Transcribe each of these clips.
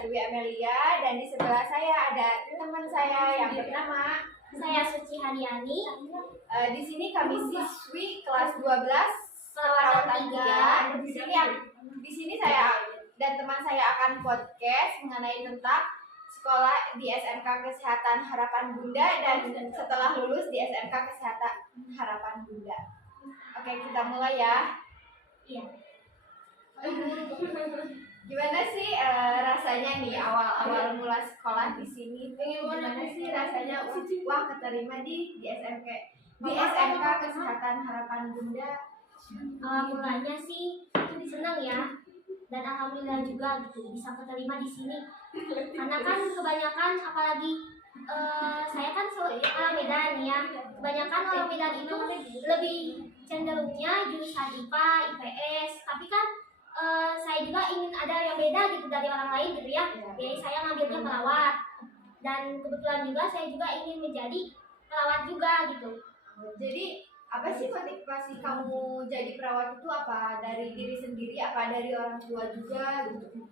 Dwi Amelia, dan di sebelah saya ada teman saya yang bernama Saya Suci Hadiani. Di sini kami siswi kelas 12 Perawatan 3. Di sini saya dan teman saya akan podcast mengenai tentang sekolah di SMK Kesehatan Harapan Bunda dan setelah lulus di SMK Kesehatan Harapan Bunda. Oke, kita mulai ya. Iya. Gimana sih rasanya nih awal-awal mula sekolah di sini? Gimana sih rasanya wah keterima di SMK Kesehatan Harapan Bunda? Mulanya sih senang ya, dan alhamdulillah juga gitu bisa keterima di sini. Karena kan kebanyakan apalagi saya kan orang Medan ya. Kebanyakan orang Medan itu lebih cenderungnya jurusan IPA, IPS. Tapi kan saya juga ingin ada yang beda gitu dari orang lain gitu ya. Jadi saya ngambilnya perawat. Dan kebetulan juga saya juga ingin menjadi perawat juga gitu. Jadi apa sih motivasi kamu jadi perawat itu? Apa dari diri sendiri, apa dari orang tua juga gitu?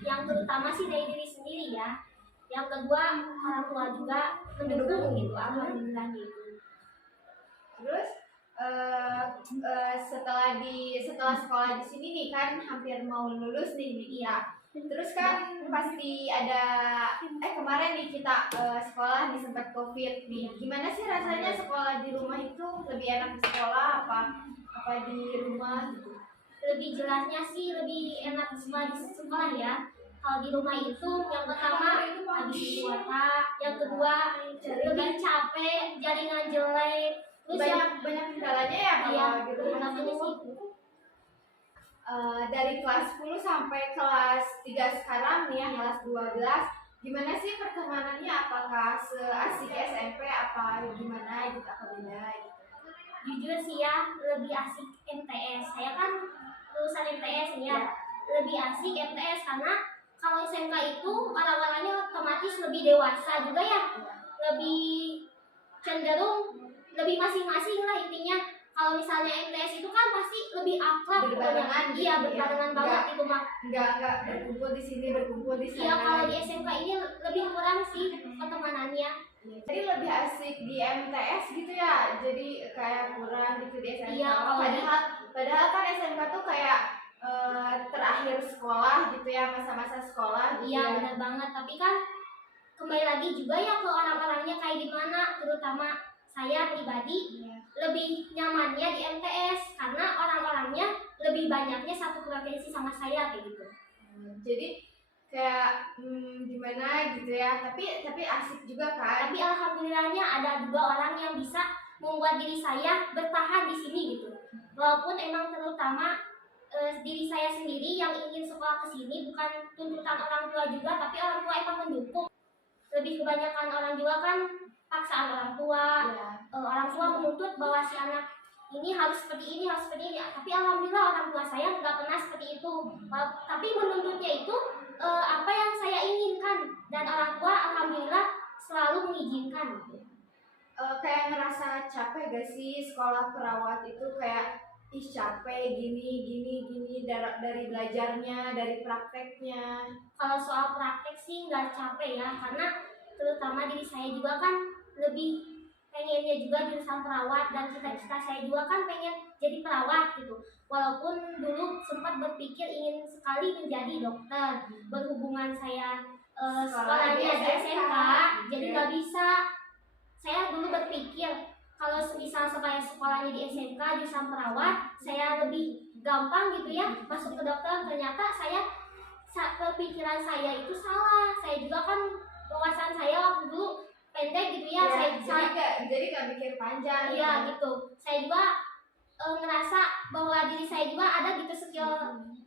Yang terutama sih dari diri sendiri ya. Yang kedua orang tua juga mendukung gitu, alhamdulillah gitu. Terus setelah sekolah di sini nih kan hampir mau lulus nih Iya. Terus kan pasti ada kemarin nih kita sekolah nih sempat COVID nih. Gimana sih rasanya sekolah di rumah itu? Lebih enak di sekolah apa di rumah gitu? Lebih jelasnya sih lebih enak di sekolah ya. Kalau di rumah itu yang pertama habis kuota, yang kedua lebih capek, jaringan jelek, terus banyak kendalanya ya kalau di rumah itu. Dari kelas 10 sampai kelas 3 sekarang nih ya, kelas 12, gimana sih pertemanannya? Apakah seasik SMP apa gimana gitu, apa beda gitu? Jujur sih ya, lebih asik MTS. Saya kan lulusan MTS nih ya, lebih asik MTS karena kalau SMK itu orang-orangnya otomatis lebih dewasa juga ya, lebih cenderung lebih masing-masing lah intinya. Kalau misalnya MTS itu kan pasti lebih akrab, berbarengan iya berbarengan banget itu mah. Enggak berkumpul di sini, berkumpul di sana. Iya, kalau di SMK ini lebih kurang sih pertemanannya. Jadi lebih asik di MTS gitu ya. Jadi kayak kurang gitu di SMK. Iya, padahal kan SMK tuh kayak terakhir sekolah gitu ya, masa-masa sekolah gitu. Iya, benar banget. Tapi kan kembali lagi juga ya ke orang-orangnya kayak gimana, terutama saya pribadi lebih nyamannya di MTS karena orang-orangnya lebih banyaknya satu provinsi sama saya kayak gitu. Jadi kayak gimana gitu ya, tapi asik juga kan. Tapi alhamdulillahnya ada juga orang yang bisa membuat diri saya bertahan di sini gitu. Walaupun emang terutama diri saya sendiri yang ingin sekolah ke sini bukan tuntutan orang tua juga, tapi orang tua emang mendukung. Lebih kebanyakan orang juga kan paksaan orang tua. Orang tua menuntut bahwa si anak ini harus seperti ini, harus seperti ini. Tapi alhamdulillah orang tua saya nggak pernah seperti itu. Tapi menuntutnya itu apa yang saya inginkan, dan orang tua alhamdulillah selalu mengizinkan. Kayak ngerasa capek gak sih sekolah perawat itu? Kayak capek gini dari belajarnya, dari prakteknya. Kalau soal praktek sih nggak capek ya, karena terutama diri saya juga kan lebih pengennya juga jurusan perawat, dan cita-cita saya juga kan pengen jadi perawat gitu. Walaupun dulu sempat berpikir ingin sekali menjadi dokter, berhubungan saya sekolahnya di SMK, jadi nggak bisa. Saya dulu berpikir kalau misal supaya sekolahnya di SMK jurusan perawat, saya lebih gampang gitu ya masuk ke dokter. Ternyata kepikiran saya itu salah. Saya juga kan wawasan saya waktu dulu pendek gitu ya. Jadi gak mikir panjang. Iya gitu. Saya juga ngerasa bahwa diri saya juga ada gitu skill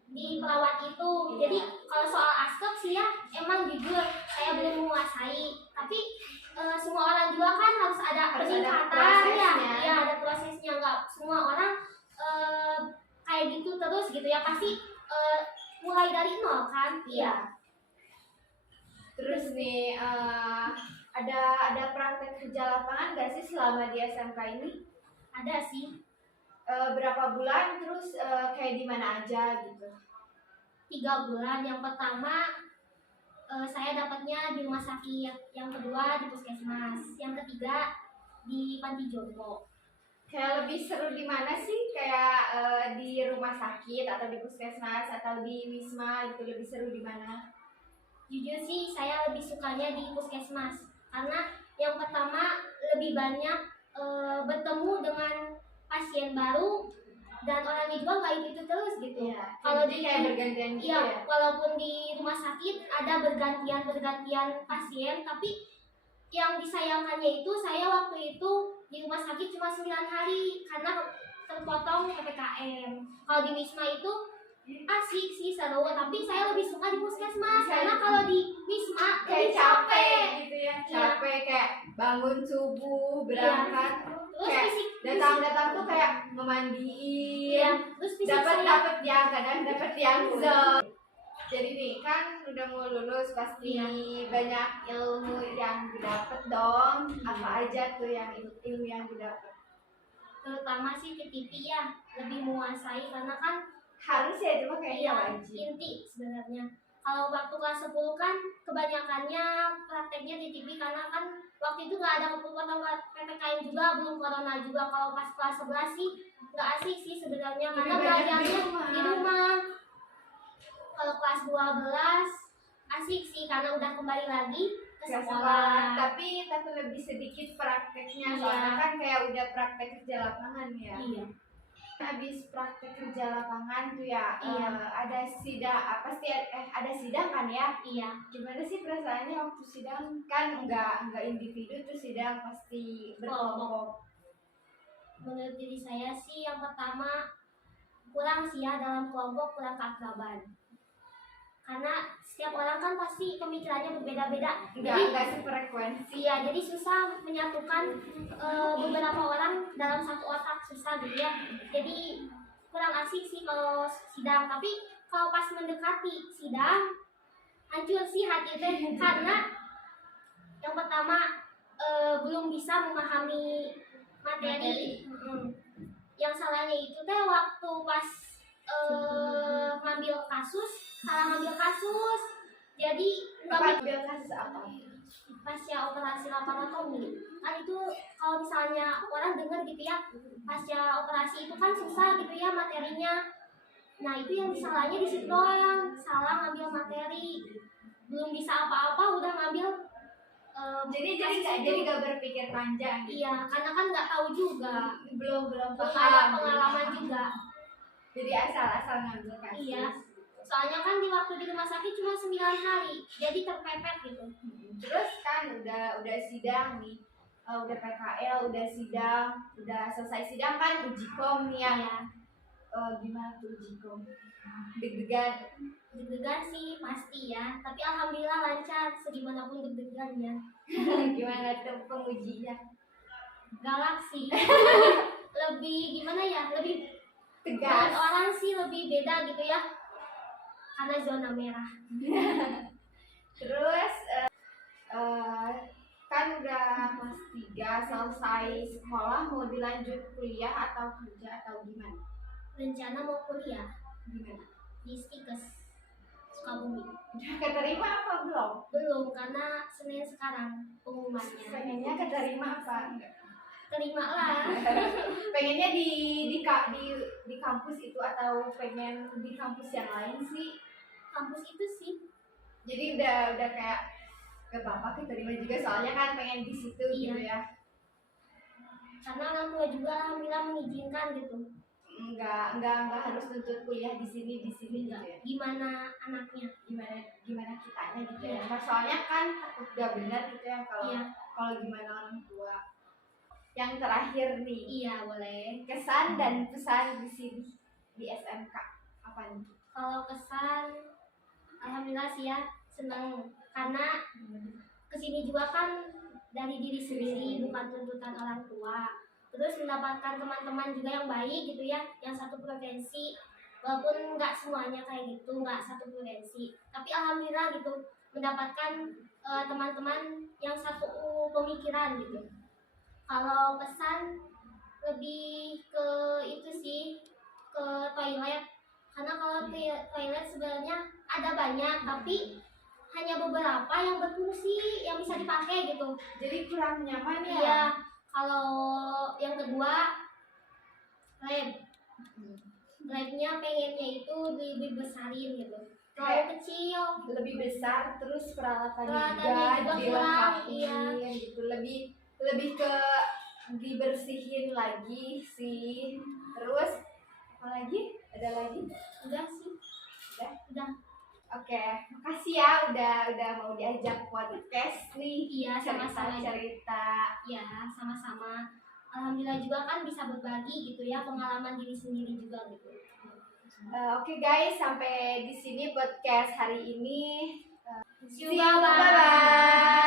di perawat itu. Jadi kalau soal aspek sih ya emang jujur saya belum menguasai. Tapi semua orang juga kan harus ada peningkatan ya. Iya, ada prosesnya. Nggak semua orang kayak gitu terus gitu ya. Pasti mulai dari nol kan. Iya. Terus nih ada praktek kerja lapangan gak sih selama di SMK ini? Ada sih. Berapa bulan, terus kayak di mana aja gitu? 3 bulan. Yang pertama saya dapatnya di rumah sakit, yang kedua di puskesmas, yang ketiga di panti jompo. Kayak lebih seru di mana sih? Kayak di rumah sakit atau di puskesmas atau di wisma itu lebih seru di mana? Jujur sih saya lebih sukanya di puskesmas karena yang pertama lebih banyak bertemu dengan pasien baru dan orangnya juga nggak itu terus gitu. Iya. Kalau Jadi di kayak bergantian gitu iya, ya. walaupun di rumah sakit ada bergantian pasien, tapi yang disayangkannya itu saya waktu itu di rumah sakit cuma 9 hari karena terpotong PPKM. Kalau di Wisma itu asik sih, seru, tapi saya lebih suka di puskesmas karena kalau di Wisma Kayak lebih capek gitu ya, Iya. capek kayak bangun subuh berangkat, Terus kayak fisik datang tuh kayak memandiin, iya, terus fisik saya dapat yang kadang dapat yang zone. Jadi nih kan udah mau lulus pasti banyak ilmu yang didapat dong. Apa aja tuh yang ilmu yang didapat? terutama sih PTP ya lebih menguasai karena kan Harus ya, cuma kayaknya iya, wajib. inti sebenarnya. Kalau waktu kelas 10 kan kebanyakannya prakteknya di TV karena kan waktu itu nggak ada kepotong PPKM juga, belum corona juga. Kalau pas kelas 11 sih nggak asik sih sebenarnya karena Lebih banyak belajarnya di di rumah. Kalau kelas 12 asik sih karena udah kembali lagi ke Ke sekolah. tapi lebih sedikit prakteknya, Iya. soalnya kan kayak udah praktek kerja lapangan ya. Iya. Habis praktek kerja lapangan tuh ya, Iya. ada sidang, pasti ada sidang kan ya? Iya. Gimana sih perasaannya waktu sidang? Kan enggak individu tuh sidang, pasti berkelompok. Menurut diri saya sih yang pertama kurang sih ya dalam kelompok, kurang keakraban. Karena setiap orang kan pasti pemikirannya berbeda-beda. Enggak sefrekuensi. Iya, jadi susah menyatukan beberapa orang dalam satu otak, susah gitu ya. Jadi kurang asik sih kalau sidang. Tapi kalau pas mendekati sidang, hancur sih hati teh karena yang pertama belum bisa memahami materi. Yang salahnya itu teh waktu pas ngambil kasus, salah ngambil kasus. Jadi nggak Ambil kasus apa? pasca operasi laparotomi kan itu kalau misalnya orang dengar gitu ya pasca operasi itu kan susah gitu ya materinya. Nah itu yang salahnya di situ doang, salah ngambil materi, belum bisa apa-apa udah ngambil jadi gak berpikir panjang. iya karena kan nggak tahu juga, belum belum ada paham. pengalaman juga. Jadi asal-asal ngambil kasus. Iya, soalnya kan di waktu di rumah sakit cuma 9 hari jadi terpepet gitu. Terus kan udah sidang nih, udah PKL, udah sidang, udah selesai sidang kan uji kom nih ya. Gimana tuh uji kom? Deg-degan sih pasti ya, tapi alhamdulillah lancar segimanapun deg-degannya. Gimana tuh pengujinya? Galak sih. Lebih gimana ya, lebih Tegas. orang sih lebih beda gitu ya karena zona merah. Terus kan udah kelas 3 selesai sekolah, mau dilanjut kuliah atau kerja atau gimana? Rencana mau kuliah Gimana? di Stikes Sukabumi. Udah keterima apa belum? Belum karena Senin sekarang pengumumannya. Pengennya keterima apa? Enggak. Terima lah. Pengennya di kampus itu atau pengen di kampus yang lain sih? Kampus itu sih. Jadi udah kayak gak apa-apa keterima juga, soalnya kan pengen di situ gitu ya. Karena orang tua juga alhamdulillah mengizinkan gitu. Enggak harus tuntut kuliah di sini gitu ya. Gimana anaknya? Gimana kitanya gitu ya. Nah, soalnya kan takut gak benar gitu ya kalau gimana orang tua. Yang terakhir nih. Iya, boleh. Kesan dan pesan di sini di SMK apa nih? Kalau kesan alhamdulillah sih ya senang karena kesini juga kan dari diri sendiri bukan tuntutan orang tua. Terus mendapatkan teman-teman juga yang baik gitu ya, yang satu provinsi, walaupun nggak semuanya kayak gitu, nggak satu provinsi, tapi alhamdulillah gitu mendapatkan teman-teman yang satu pemikiran gitu. Kalau pesan lebih ke itu sih, ke toilet, karena kalau toilet sebenarnya ada banyak tapi hanya beberapa yang berfungsi yang bisa dipakai gitu. Jadi kurang nyaman ya. Iya, kalau yang kedua lab. Labnya pengennya itu lebih besarin gitu. Terlalu kecil. Lebih besar, terus peralatannya Peralatannya juga juga kurang, dilengkapi gitu. Lebih ke dibersihin lagi sih. Terus apa lagi? Ada lagi? Udah sih. Udah. Oke, makasih ya udah mau diajak podcast nih. Iya, sama-sama. Cerita. Ya, sama-sama. Alhamdulillah juga kan bisa berbagi gitu ya pengalaman diri sendiri juga gitu. Oke guys, sampai di sini podcast hari ini. See you, bye-bye. Bye-bye.